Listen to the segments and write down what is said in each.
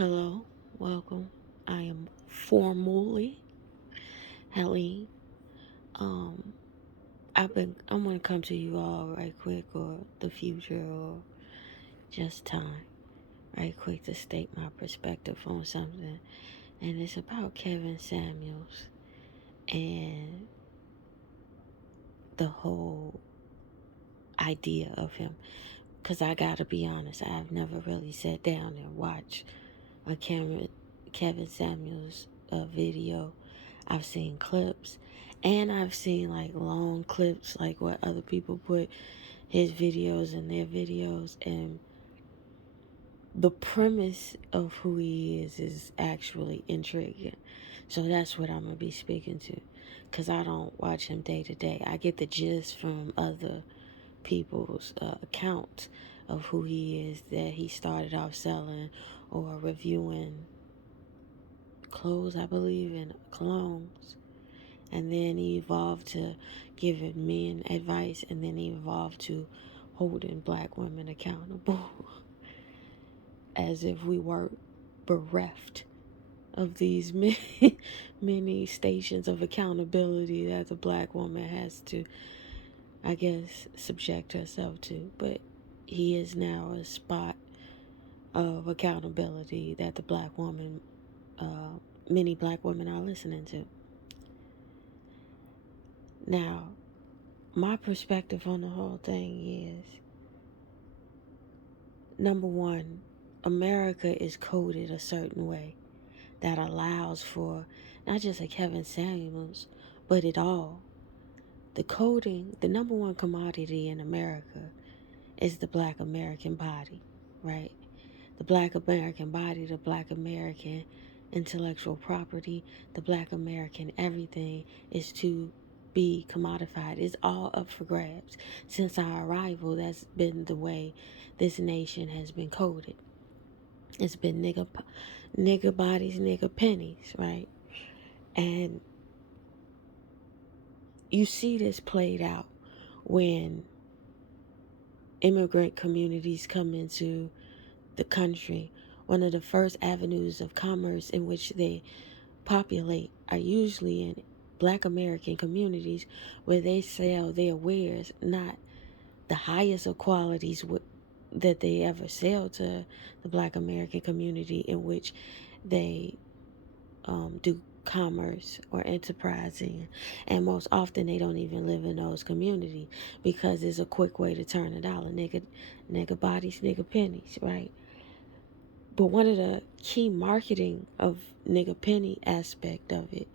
Hello, welcome. I am formally Helene. Um, I'm gonna come to you all right quick, or the future, or just time, right quick to state my perspective on something, and it's about Kevin Samuels and the whole idea of him. Cause I gotta be honest, I've never really sat down and watched a Kevin Samuels video. I've seen clips, and I've seen like long clips, like what other people put his videos in their videos, and the premise of who he is actually intriguing. So that's what I'm gonna be speaking to, cause I don't watch him day to day. I get the gist from other people's accounts of who he is, that he started off selling or reviewing clothes, I believe, and colognes. And then he evolved to giving men advice, and then he evolved to holding black women accountable as if we were bereft of these many, many stations of accountability that the black woman has to, I guess, subject herself to. But he is now a spot of accountability that the black woman, many black women are listening to. Now, my perspective on the whole thing is, number one, America is coded a certain way that allows for not just a Kevin Samuels, but it all. The coding, the number one commodity in America is the black American body, right? The black American body, the black American intellectual property, the black American everything is to be commodified. It's all up for grabs. Since our arrival, that's been the way this nation has been coded. It's been nigga bodies, nigga pennies, right? And you see this played out when immigrant communities come into the country. One of the first avenues of commerce in which they populate are usually in black American communities, where they sell their wares, not the highest of qualities that they ever sell to the black American community in which they do commerce or enterprising. And most often they don't even live in those communities, because it's a quick way to turn a dollar. Nigga bodies, nigga pennies, right? But one of the key marketing of nigga penny aspect of it,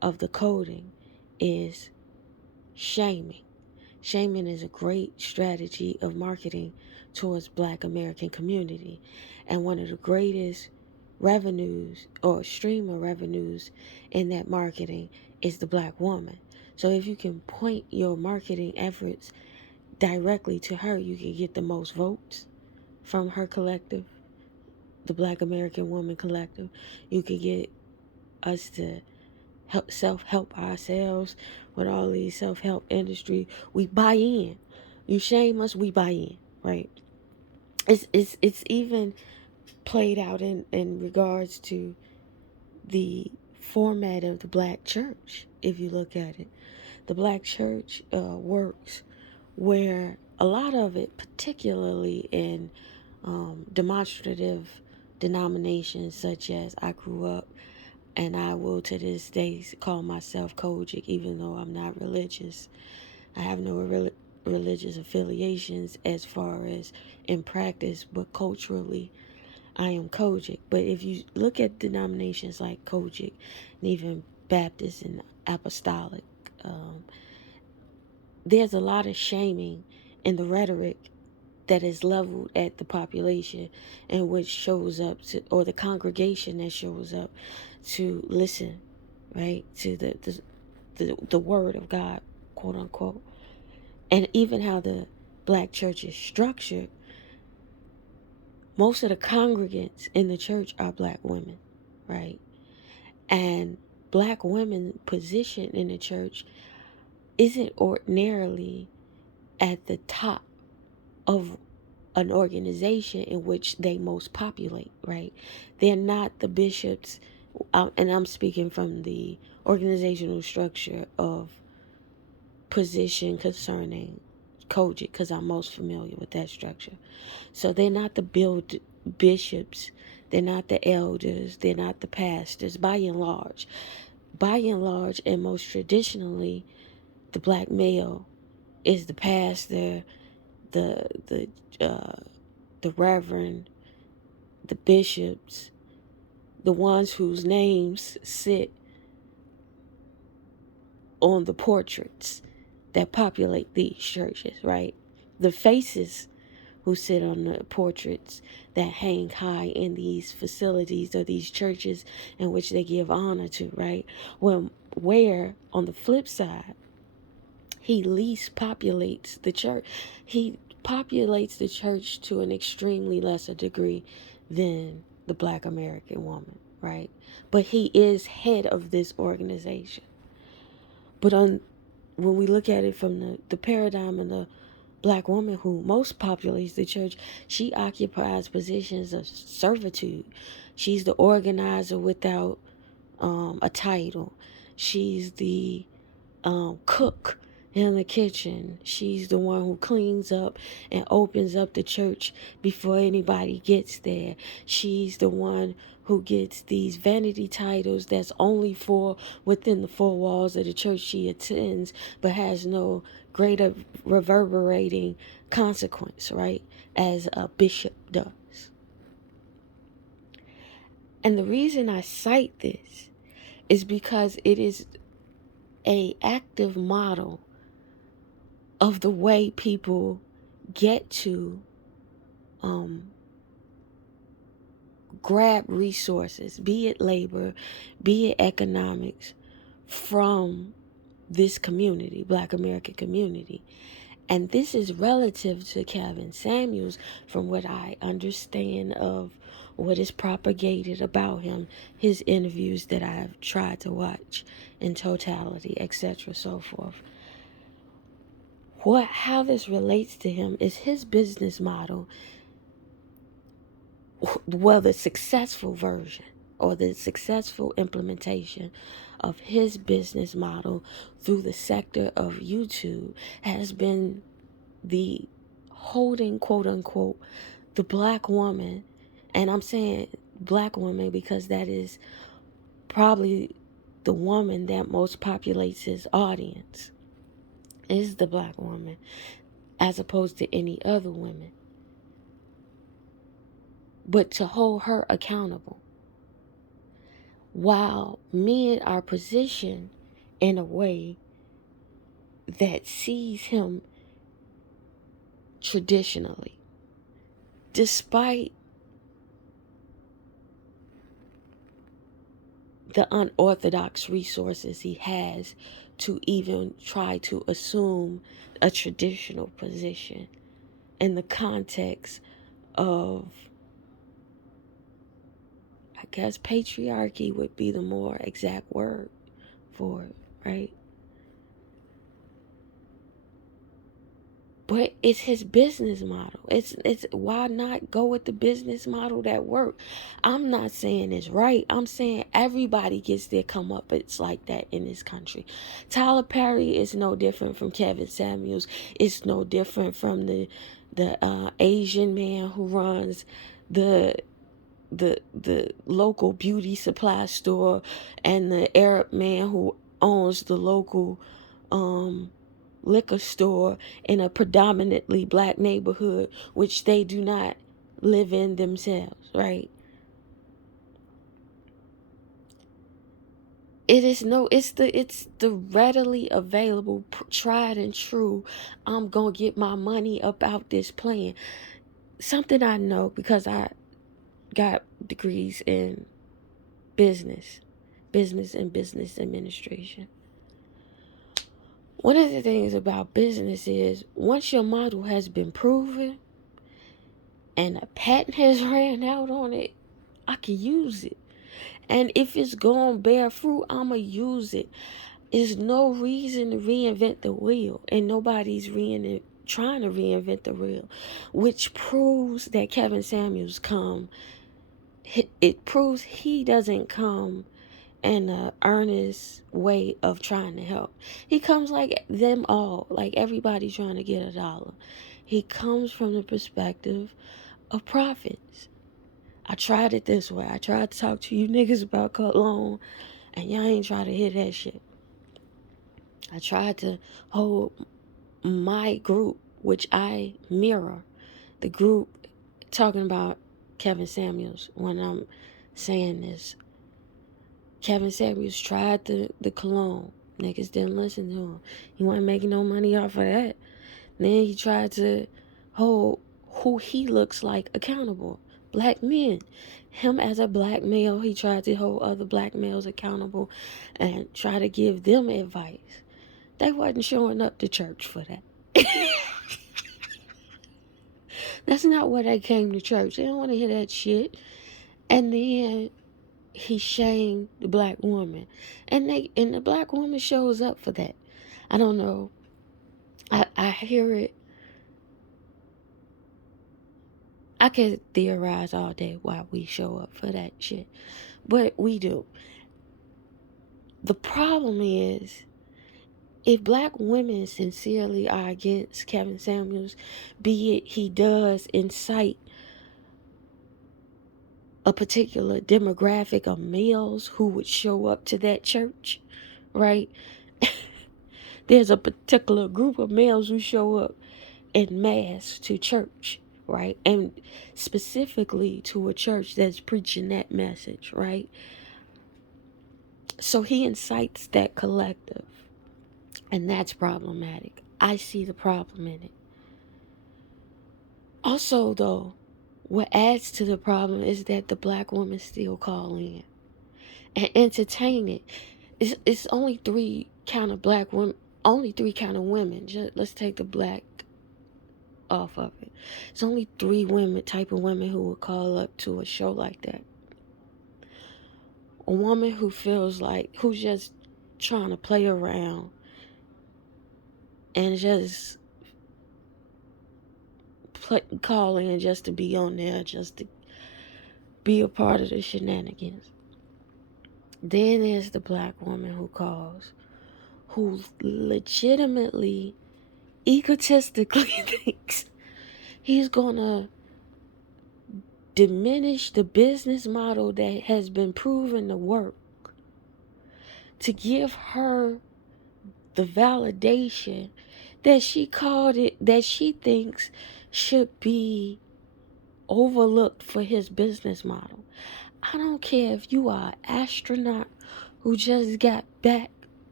of the coding, is shaming. Shaming is a great strategy of marketing towards black American community. And one of the greatest revenues or stream of revenues in that marketing is the black woman. So if you can point your marketing efforts directly to her, you can get the most votes from her collective, the Black American Woman Collective. You could get us to self-help ourselves with all these self-help industry. We buy in. You shame us, we buy in, right? It's even played out in regards to the format of the black church. If you look at it, the black church works where a lot of it, particularly in demonstrative denominations such as I grew up, and I will to this day call myself Kojic, even though I'm not religious. I have no religious affiliations as far as in practice, but culturally I am Kojic. But if you look at denominations like Kojic and even Baptist and Apostolic, there's a lot of shaming in the rhetoric that is leveled at the population, and which shows up to, or the congregation that shows up to listen, right, to the word of God, quote unquote. And even how the black church is structured, most of the congregants in the church are black women, right? And black women position in the church isn't ordinarily at the top of an organization in which they most populate, right? They're not the bishops, and I'm speaking from the organizational structure of position concerning Kojic because I'm most familiar with that structure. So they're not the bishops, they're not the elders, they're not the pastors, by and large. By and large, and most traditionally, the black male is the pastor, the the uh, the reverend, the bishops, the ones whose names sit on the portraits that populate these churches, right? The faces who sit on the portraits that hang high in these facilities or these churches in which they give honor to, right? Where on the flip side, he least populates the church. He populates the church to an extremely lesser degree than the black American woman, right? But he is head of this organization. But when we look at it from the paradigm of the black woman who most populates the church, she occupies positions of servitude. She's the organizer without a title. She's the cook in the kitchen. She's the one who cleans up and opens up the church before anybody gets there. She's the one who gets these vanity titles that's only for within the four walls of the church she attends, but has no greater reverberating consequence, right? As a bishop does. And the reason I cite this is because it is a active model of the way people get to grab resources, be it labor, be it economics, from this community, Black American community. And this is relative to Kevin Samuels, from what I understand of what is propagated about him, his interviews that I've tried to watch in totality, etc., so forth. How this relates to him is his business model, well, the successful version or the successful implementation of his business model through the sector of YouTube has been the holding, quote unquote, the black woman. And I'm saying black woman because that is probably the woman that most populates his audience, is the black woman, as opposed to any other women. But to hold her accountable, while men are positioned in a way that sees him traditionally, despite the unorthodox resources he has to even try to assume a traditional position in the context of, I guess, patriarchy would be the more exact word for it, right? But it's his business model. It's why not go with the business model that worked? I'm not saying it's right. I'm saying everybody gets their comeuppance like that in this country. Tyler Perry is no different from Kevin Samuels. It's no different from the Asian man who runs the local beauty supply store, and the Arab man who owns the local liquor store in a predominantly black neighborhood, which they do not live in themselves, right? It's the readily available, tried and true, I'm gonna get my money about this plan. Something I know because I got degrees in business and business administration. One of the things about business is once your model has been proven and a patent has ran out on it, I can use it. And if it's going to bear fruit, I'm going to use it. There's no reason to reinvent the wheel, and nobody's trying to reinvent the wheel, which proves that Kevin Samuels it proves he doesn't come in an earnest way of trying to help. He comes like them all, like everybody trying to get $1. He comes from the perspective of profits. I tried it this way. I tried to talk to you niggas about cologne, and y'all ain't try to hear that shit. I tried to hold my group, which I mirror, the group talking about Kevin Samuels when I'm saying this. Kevin Samuels tried the cologne. Niggas didn't listen to him. He wasn't making no money off of that. Then he tried to hold who he looks like accountable. Black men. Him as a black male, he tried to hold other black males accountable and try to give them advice. They wasn't showing up to church for that. That's not why they came to church. They don't want to hear that shit. And then he shamed the black woman. And the black woman shows up for that. I don't know. I hear it. I could theorize all day why we show up for that shit. But we do. The problem is, if black women sincerely are against Kevin Samuels, be it he does incite a particular demographic of males who would show up to that church, right? There's a particular group of males who show up en masse to church, right? And specifically to a church that's preaching that message, right? So he incites that collective, and that's problematic. I see the problem in it. Also, though, what adds to the problem is that the black women still call in and entertain it. It's only three kind of black women, only three kind of women. Just let's take the black off of it. It's only three type of women who would call up to a show like that. A woman who feels like, who's just trying to play around and just call in just to be on there, just to be a part of the shenanigans. Then there's the black woman who calls, who legitimately, egotistically thinks he's gonna diminish the business model that has been proven to work to give her the validation that she called it, that she thinks should be overlooked for his business model. I don't care if you are an astronaut who just got back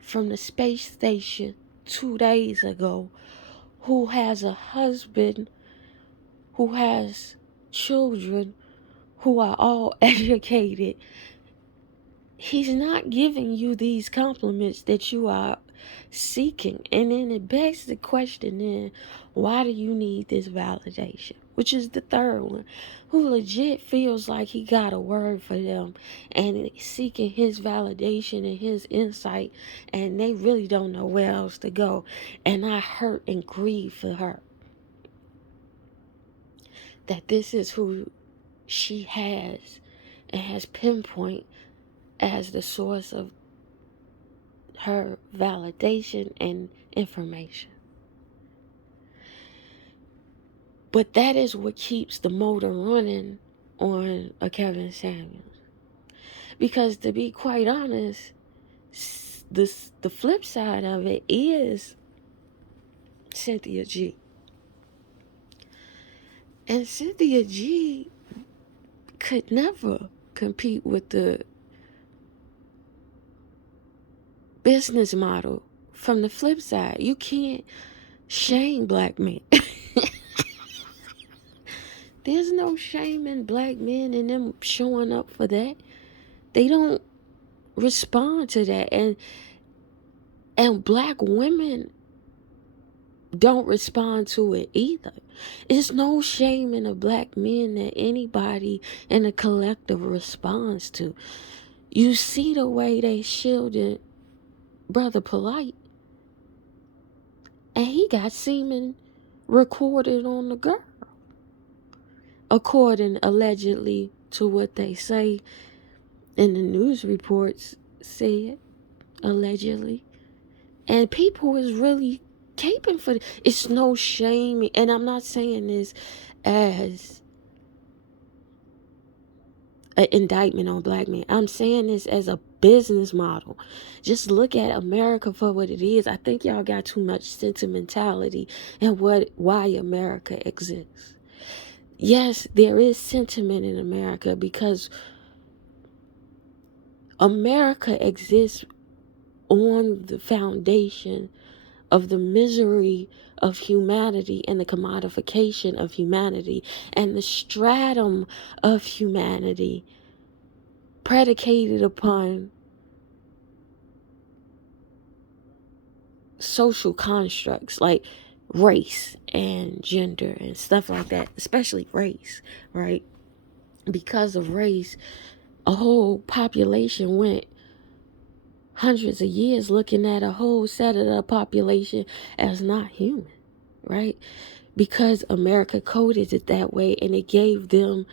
from the space station 2 days ago, who has a husband, who has children, who are all educated. He's not giving you these compliments that you are seeking. And then it begs the question then, why do you need this validation? Which is the third one, who legit feels like he got a word for them and seeking his validation and his insight, and they really don't know where else to go. And I hurt and grieve for her, that this is who she has and has pinpoint as the source of her validation and information. But that is what keeps the motor running on a Kevin Samuels. Because to be quite honest, the flip side of it is Cynthia G. And Cynthia G could never compete with the business model. From the flip side, you can't shame black men. There's no shame in black men and them showing up for that. They don't respond to that. And black women don't respond to it either. There's no shame in a black man that anybody in a collective responds to. You see the way they shielded Brother Polite. and he got semen recorded on the girl, according allegedly to what they say in the news reports said, allegedly. And people is really caping for it. It's no shame, and I'm not saying this as an indictment on black men. I'm saying this as a business model. Just look at America for what it is. I think y'all got too much sentimentality and why America exists. Yes, there is sentiment in America because America exists on the foundation of the misery of humanity and the commodification of humanity and the stratum of humanity predicated upon social constructs like race and gender and stuff like that, especially race, right? Because of race, a whole population went hundreds of years looking at a whole set of the population as not human, right? Because America coded it that way and it gave them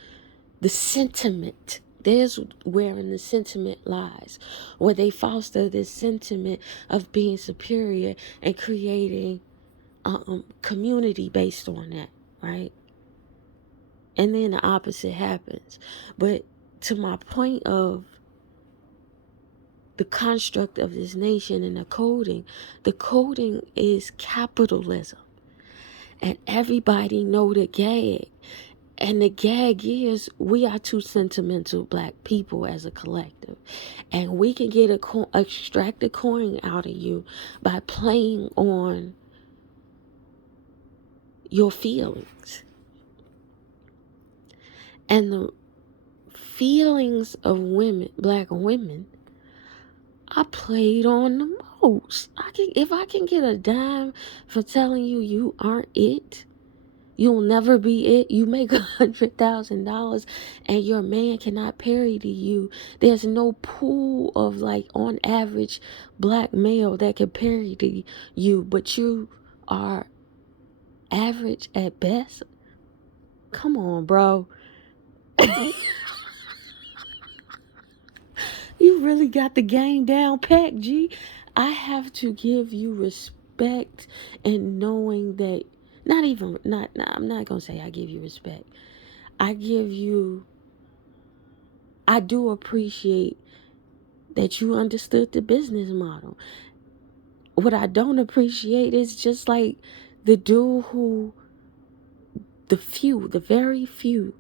the sentiment. There's wherein the sentiment lies, where they foster this sentiment of being superior and creating community based on that, right? And then the opposite happens. But to my point of the construct of this nation and the coding is capitalism. And everybody know the gag. And the gag is we are too sentimental black people as a collective. And we can get extract a coin out of you by playing on your feelings. And the feelings of women, black women, I played on the most. If I can get a dime for telling you you aren't it, you'll never be it. You make $100,000 and your man cannot parody you. There's no pool of like on average black male that can parody you, but you are average at best. Come on, bro. You really got the game down pat, G. I have to give you respect and knowing that I'm not gonna say I give you respect. I do appreciate that you understood the business model. What I don't appreciate is just like the dude the very few,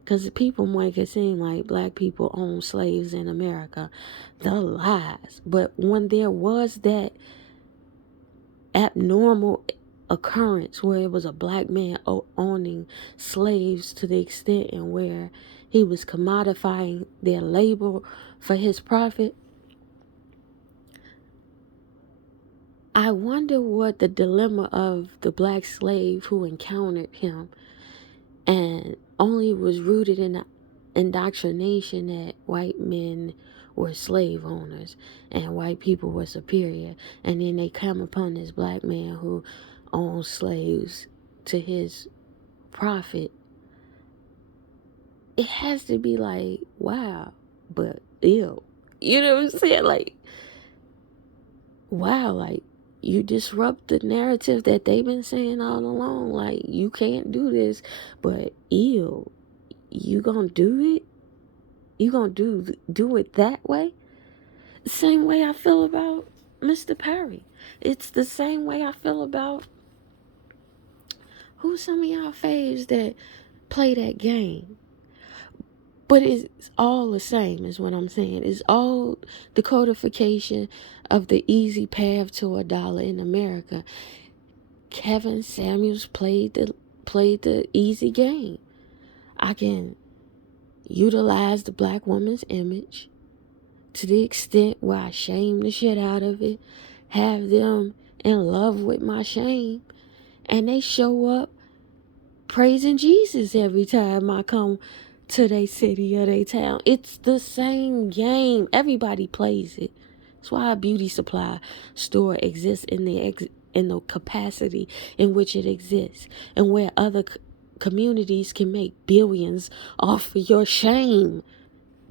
because people make it seem like black people own slaves in America. The lies. But when there was that abnormal occurrence where it was a black man owning slaves to the extent and where he was commodifying their labor for his profit, I wonder what the dilemma of the black slave who encountered him and only was rooted in the indoctrination that white men were slave owners and white people were superior, and then they come upon this black man who owns slaves to his profit. It has to be like, wow, but ew. You know what I'm saying? Like, wow, like you disrupt the narrative that they've been saying all along. Like, you can't do this, but ew, you gonna do it? You gonna do it that way? Same way I feel about Mr. Perry. It's the same way I feel about who's some of y'all faves that play that game. But it's all the same is what I'm saying. It's all the codification of the easy path to $1 in America. Kevin Samuels played the easy game. I can utilize the black woman's image to the extent where I shame the shit out of it, have them in love with my shame, and they show up praising Jesus every time I come to their city or their town. It's the same game. Everybody plays it. That's why a beauty supply store exists in in the capacity in which it exists, and where other communities can make billions off of your shame.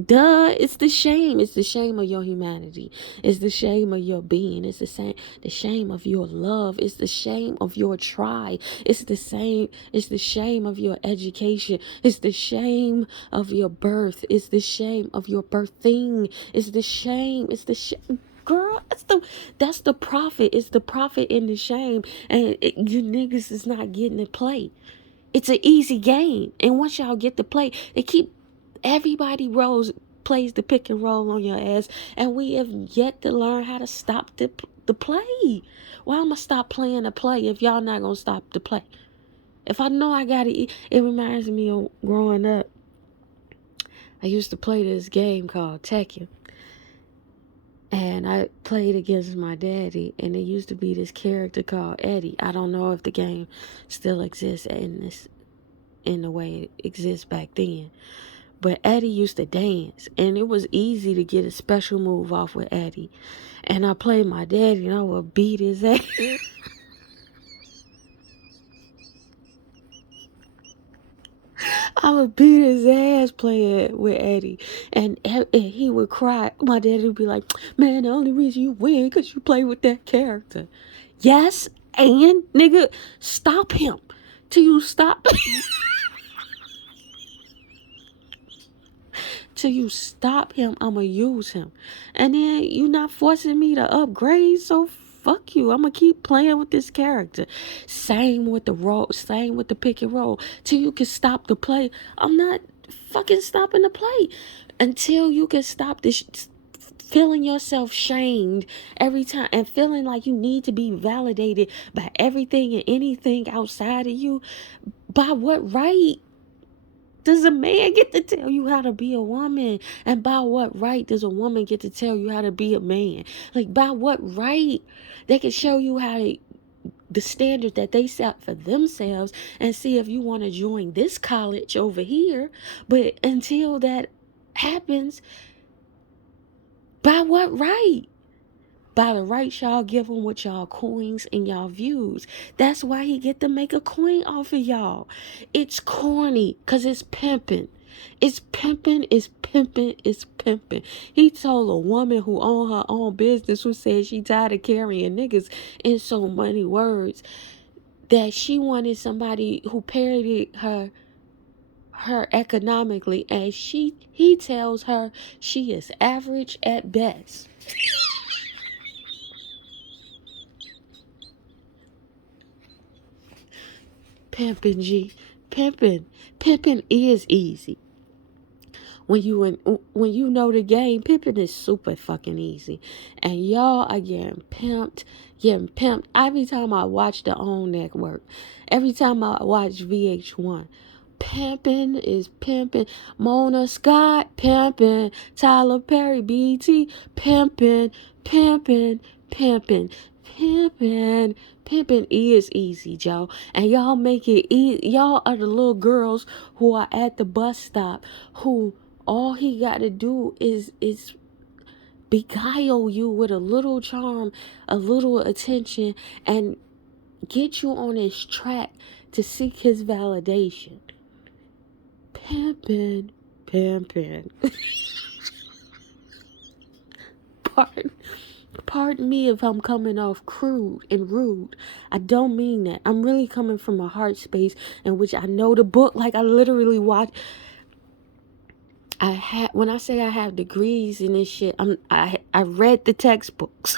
Duh, it's the shame. It's the shame of your humanity. It's the shame of your being. It's the shame of your love. It's the shame of your try. It's the shame of your education. It's the shame of your birth. It's the shame of your birthing. It's the shame. Girl, that's the profit. It's the profit in the shame. And you niggas is not getting to play. It's an easy game. And once y'all get to play, everybody plays the pick and roll on your ass, and we have yet to learn how to stop the play. Why am I stop playing the play if y'all not gonna stop the play? If I know I gotta eat, it reminds me of growing up. I used to play this game called Tekken, and I played against my daddy, and there used to be this character called Eddie. I don't know if the game still exists in the way it exists back then. But Eddie used to dance, and it was easy to get a special move off with Eddie. And I played my daddy, and I would beat his ass. I would beat his ass playing with Eddie. And he would cry. My daddy would be like, man, the only reason you win because you play with that character. Yes, and nigga, stop him. Till you stop. Till you stop him, I'ma use him. And then you not forcing me to upgrade, so fuck you. I'ma keep playing with this character. Same with the pick and roll. Till you can stop the play. I'm not fucking stopping the play. Until you can stop this feeling yourself shamed every time and feeling like you need to be validated by everything and anything outside of you. By what right does a man get to tell you how to be a woman? And by what right does a woman get to tell you how to be a man? Like, by what right? They can show you the standard that they set for themselves and see if you want to join this college over here. But until that happens, by what right? By the right y'all give him with y'all coins and y'all views. That's why he get to make a coin off of y'all. It's corny because it's pimping. It's pimping, it's pimping, it's pimping. He told a woman who owned her own business, who said she tired of carrying niggas in so many words, that she wanted somebody who parodied her economically, and he tells her she is average at best. Pimping, G. Pimping. Pimping is easy. When you know the game, pimping is super fucking easy. And y'all are getting pimped. Every time I watch the OWN Network, every time I watch VH1, pimping is pimping. Mona Scott, pimping. Tyler Perry, BT, pimping, pimping, pimping, pimping. Pimping is easy, Joe. And y'all make it easy. Y'all are the little girls who are at the bus stop, who all he got to do is beguile you with a little charm, a little attention, and get you on his track to seek his validation. Pimping, pimping. Pardon me if I'm coming off crude and rude. I don't mean that. I'm really coming from a heart space in which I know the book. Like, I literally watch. When I say I have degrees in this shit, I read the textbooks.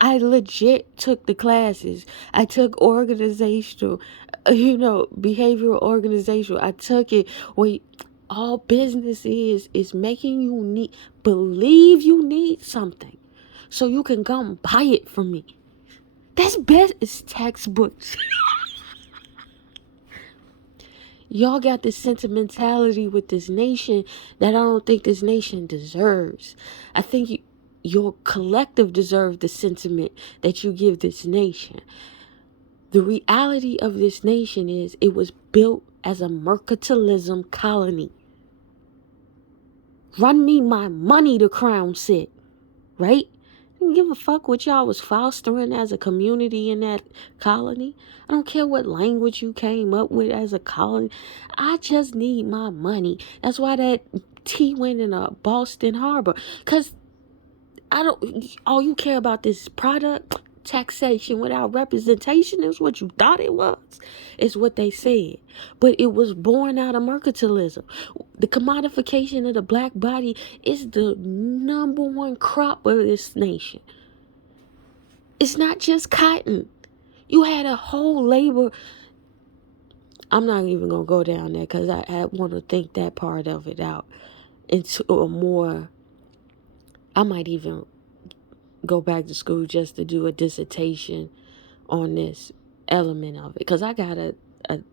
I legit took the classes. I took organizational, behavioral organizational. I took it where all business is making you believe you need something so you can come buy it from me. That's best. It's textbooks. Y'all got this sentimentality with this nation that I don't think this nation deserves. I think your collective deserves the sentiment that you give this nation. The reality of this nation is it was built as a mercantilism colony. Run me my money, the crown said, right? don't give a fuck what y'all was fostering as a community in that colony. I don't care what language you came up with as a colony. I just need my money. That's why that T went in a Boston Harbor. Cause I don't. All you care about this product taxation without representation is what you thought it was. It's what they said, but it was born out of mercantilism. The commodification of the black body is the number one crop of this nation. It's not just cotton. You had a whole labor. I'm not even gonna go down there because I want to think that part of it out into a more. I might even go back to school just to do a dissertation on this element of it, because I got a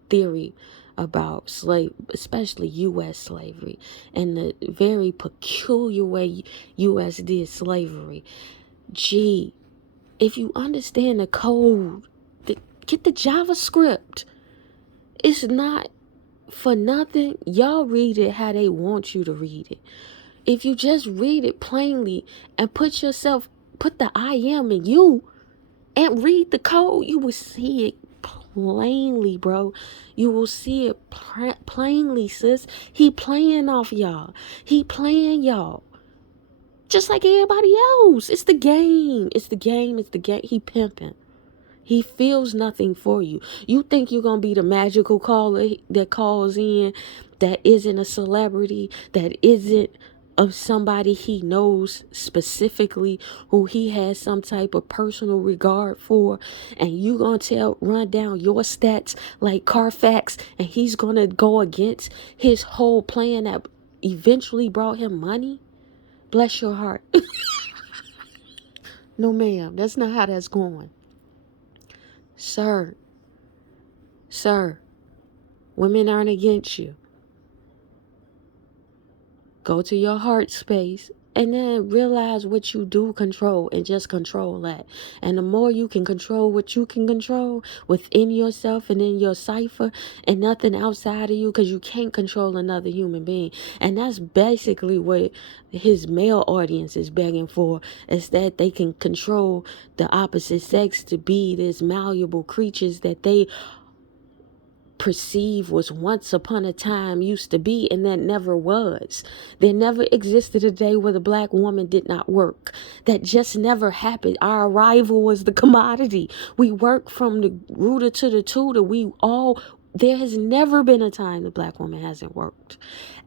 theory about especially U.S. slavery, and the very peculiar way U.S. did slavery. Gee, if you understand the code, get the JavaScript. It's not for nothing. Y'all read it how they want you to read it. If you just read it plainly and put the I am in you and read the code, you will see it plainly, bro. You will see it plainly, sis. He playing off y'all. He playing y'all. Just like everybody else. It's the game. It's the game. It's the game. He pimping. He feels nothing for you. You think you're going to be the magical caller that calls in, that isn't a celebrity, that isn't of somebody he knows specifically, who he has some type of personal regard for, and you going to run down your stats like Carfax, and he's going to go against his whole plan that eventually brought him money? Bless your heart. No, ma'am. That's not how that's going. Sir, women aren't against you. Go to your heart space and then realize what you do control and just control that. And the more you can control what you can control within yourself and in your cipher and nothing outside of you, because you can't control another human being. And that's basically what his male audience is begging for, is that they can control the opposite sex to be these malleable creatures that they perceive was once upon a time used to be, and that never was. There never existed a day where the black woman did not work. That just never happened. Our arrival was the commodity. We work from the rooter to the tutor. There has never been a time the black woman hasn't worked.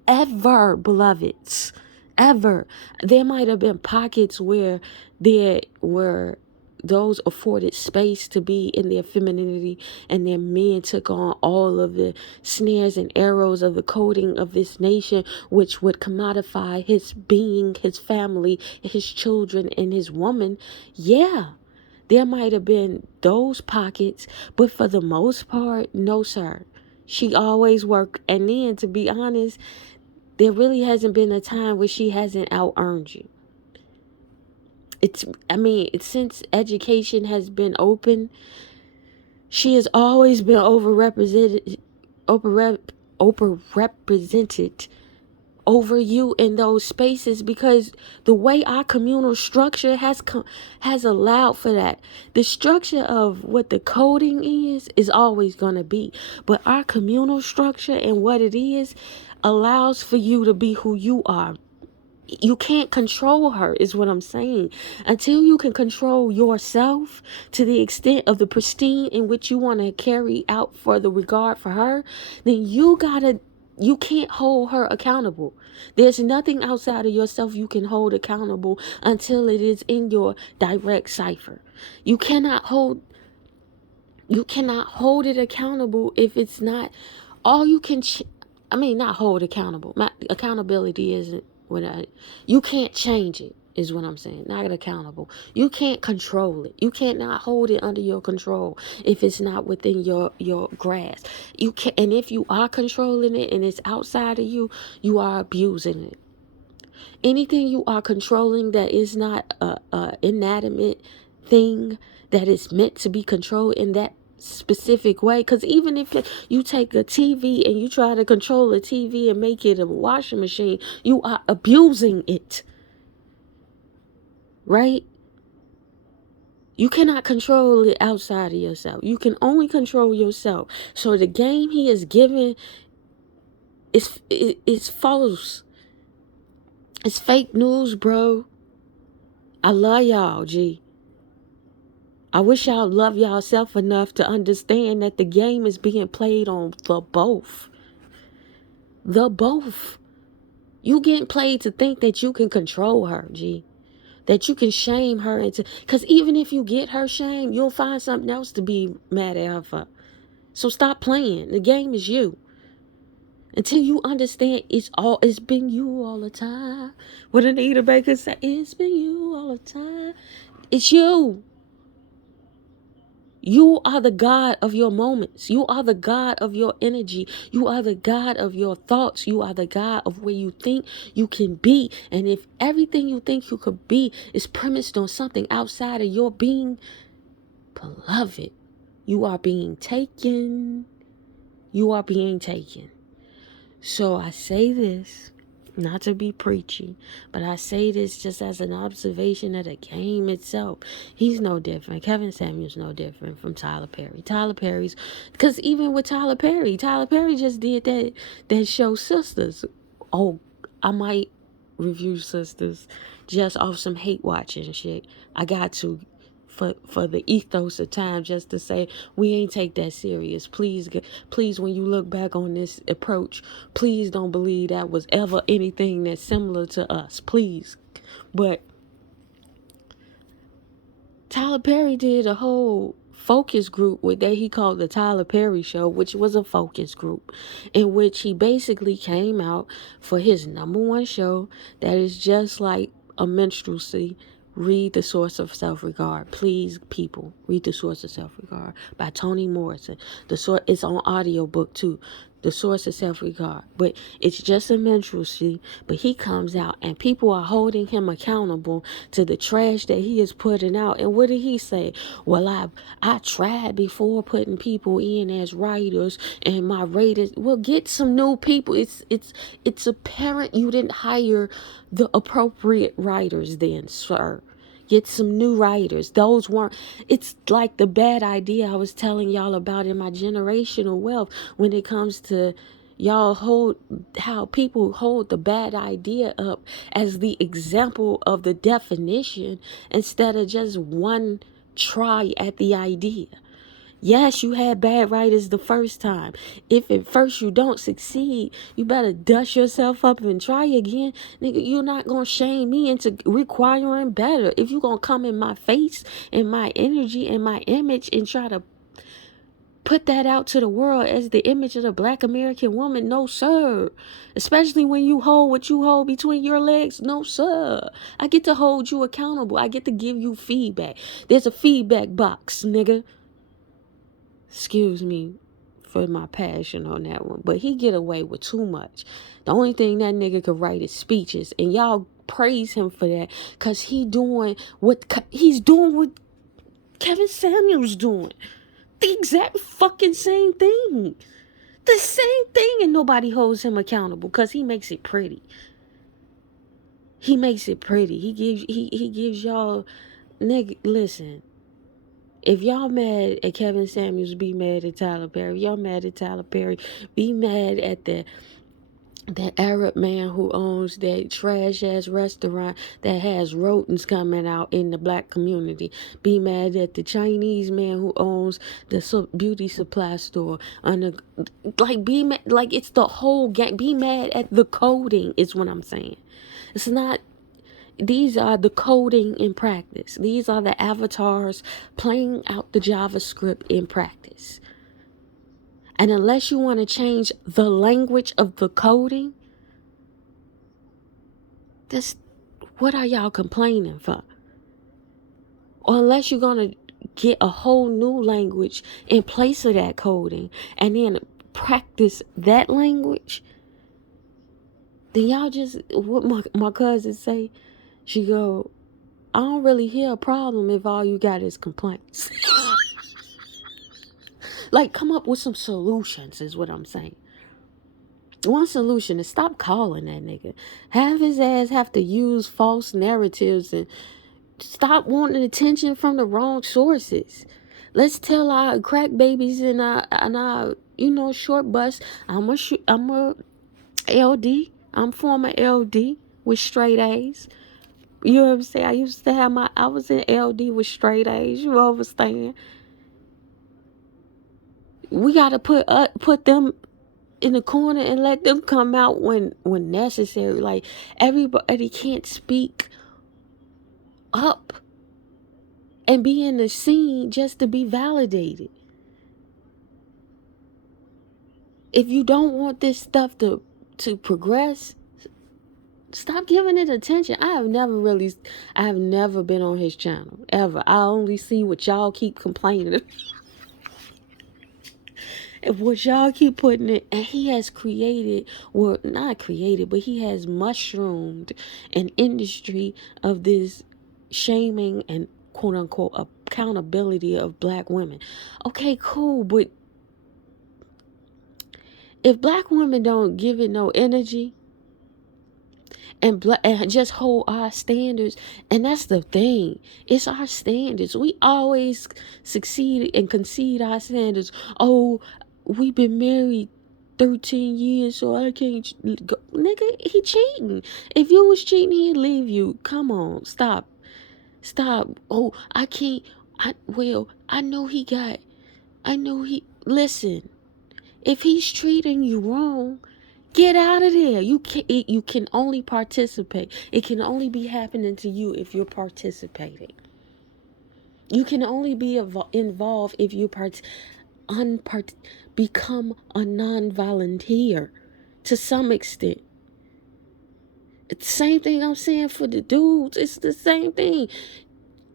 Ever, beloveds. Ever. There might have been pockets where there were those afforded space to be in their femininity, and their men took on all of the snares and arrows of the coding of this nation, which would commodify his being, his family, his children, and his woman. Yeah, there might have been those pockets, but for the most part, no, sir. She always worked. And then, to be honest, there really hasn't been a time where she hasn't out-earned you. Since education has been open, she has always been overrepresented over you in those spaces, because the way our communal structure has allowed for that. The structure of what the coding is always going to be, but our communal structure and what it is allows for you to be who you are. You can't control her, is what I'm saying. Until you can control yourself to the extent of the pristine in which you want to carry out for the regard for her, then you can't hold her accountable. There's nothing outside of yourself you can hold accountable until it is in your direct cipher. You cannot hold it accountable if it's not all you can. Not hold accountable. Accountability isn't. You can't change it, is what I'm saying. Not accountable. You can't control it. You can't not hold it under your control if it's not within your grasp. You can, and if you are controlling it and it's outside of you, you are abusing it. Anything you are controlling that is not a inanimate thing that is meant to be controlled in that specific way, because even if you take a TV and you try to control a TV and make it a washing machine, you are abusing it, right? You cannot control it outside of yourself. You can only control yourself. So the game he is giving is false. It's fake news, bro. I love y'all, G. I wish y'all love y'allself enough to understand that the game is being played on the both. The both. You getting played to think that you can control her, G. That you can shame her into, because even if you get her shame, you'll find something else to be mad at her for. So stop playing. The game is you. Until you understand it's been you all the time. What Anita Baker said, it's been you all the time. It's you. You are the God of your moments. You are the God of your energy. You are the God of your thoughts. You are the God of where you think you can be. And if everything you think you could be is premised on something outside of your being, beloved, you are being taken. You are being taken. So I say this, not to be preachy, but I say this just as an observation of the game itself. He's no different. Kevin Samuels no different from Tyler Perry. Tyler Perry's, because even with Tyler Perry just did that show Sisters. Oh, I might review Sisters just off some hate watching shit. I got to. For the ethos of time, just to say we ain't take that serious. Please, when you look back on this approach, please don't believe that was ever anything that's similar to us. Please. But Tyler Perry did a whole focus group that he called the Tyler Perry Show, which was a focus group in which he basically came out for his #1 show that is just like a minstrelsy. Read The Source of Self-Regard. Please, people, read The Source of Self-Regard by Toni Morrison. It's on audiobook too. The Source of Self-Regard. But it's just a minstrelsy. But he comes out and people are holding him accountable to the trash that he is putting out. And what did he say? Well, I tried before putting people in as writers and my ratings. Well, get some new people. It's apparent you didn't hire the appropriate writers then, sir. Get some new writers. Those weren't, it's like the bad idea I was telling y'all about in my generational wealth when it comes to how people hold the bad idea up as the example of the definition instead of just one try at the idea. Yes, you had bad writers the first time. If at first you don't succeed, you better dust yourself up and try again. Nigga, you're not going to shame me into requiring better. If you're going to come in my face and my energy and my image and try to put that out to the world as the image of the Black American woman, no, sir. Especially when you hold what you hold between your legs, no, sir. I get to hold you accountable. I get to give you feedback. There's a feedback box, nigga. Excuse me for my passion on that one, but he get away with too much. The only thing that nigga could write is speeches, and y'all praise him for that, cause he's doing what Kevin Samuels doing. The exact fucking same thing. The same thing, and nobody holds him accountable, cause he makes it pretty. He makes it pretty. He gives y'all, nigga, listen. If y'all mad at Kevin Samuels, be mad at Tyler Perry. If y'all mad at Tyler Perry, be mad at that Arab man who owns that trash ass restaurant that has rodents coming out in the Black community. Be mad at the Chinese man who owns the beauty supply store. Be mad, like it's the whole gang. Be mad at the coding is what I'm saying. It's not. These are the coding in practice. These are the avatars playing out the JavaScript in practice. And unless you want to change the language of the coding, what are y'all complaining for? Or unless you're going to get a whole new language in place of that coding and then practice that language, then y'all just, what my cousin say, she go, I don't really hear a problem if all you got is complaints. Like, come up with some solutions is what I'm saying. One solution is stop calling that nigga. Have his ass have to use false narratives and Stop wanting attention from the wrong sources. Let's tell our crack babies in our short bus. I'm a LD. I'm former LD with straight A's. You know what I'm saying? I was in LD with straight A's. You understand? We gotta put them in the corner and let them come out when necessary. Like, everybody can't speak up and be in the scene just to be validated. If you don't want this stuff to progress, stop giving it attention. I have never been on his channel ever. I only see what y'all keep complaining and what y'all keep putting it. And he has created, well, not created, but he has mushroomed an industry of this shaming and quote unquote accountability of black women. Okay, cool, but if black women don't give it no energy and just hold our standards, and that's the thing, it's our standards. We always succeed and concede our standards. Oh, we've been married 13 years, so I can't go. Nigga, he cheating. If you was cheating, he'd leave you. Come on, stop. Oh, I can't. I know listen, if he's treating you wrong, get out of there. You can only participate. It can only be happening to you if you're participating. You can only be involved if you become a non-volunteer to some extent. It's the same thing I'm saying for the dudes. It's the same thing.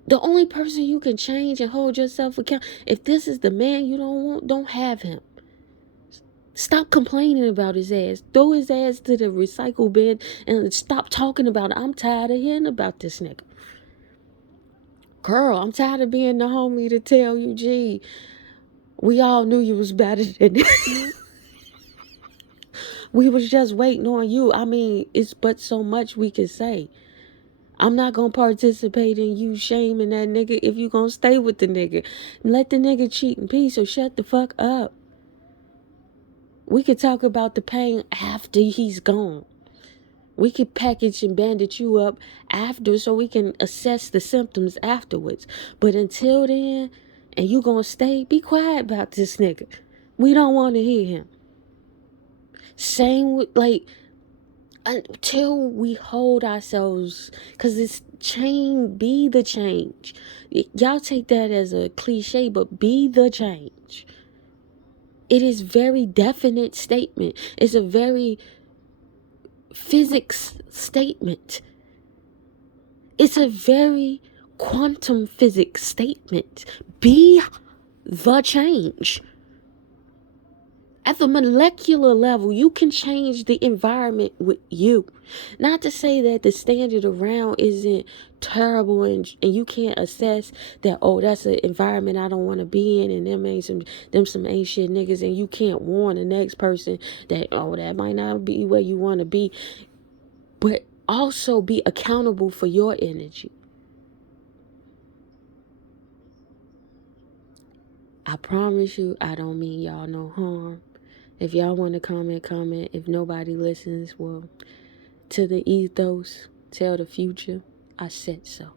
The only person you can change and hold yourself accountable, if this is the man you don't want, don't have him. Stop complaining about his ass. Throw his ass to the recycle bin and stop talking about it. I'm tired of hearing about this nigga. Girl, I'm tired of being the homie to tell you, gee, we all knew you was better than this. We was just waiting on you. I mean, it's but so much we can say. I'm not going to participate in you shaming that nigga if you going to stay with the nigga. Let the nigga cheat in peace, so shut the fuck up. We could talk about the pain after he's gone. We could package and bandage you up after so we can assess the symptoms afterwards. But until then, and you gonna stay, be quiet about this nigga. We don't want to hear him. Same with, like, until we hold ourselves, because it's be the change. Y'all take that as a cliche, but be the change. It is very definite statement. It's a very physics statement. It's a very quantum physics statement. Be the change. At the molecular level, you can change the environment with you. Not to say that the standard around isn't terrible and you can't assess that, oh, that's an environment I don't want to be in, and them some ain't shit niggas, and you can't warn the next person that, oh, that might not be where you want to be. But also be accountable for your energy. I promise you, I don't mean y'all no harm. If y'all want to comment. If nobody listens, well, to the ethos, tell the future, I said so.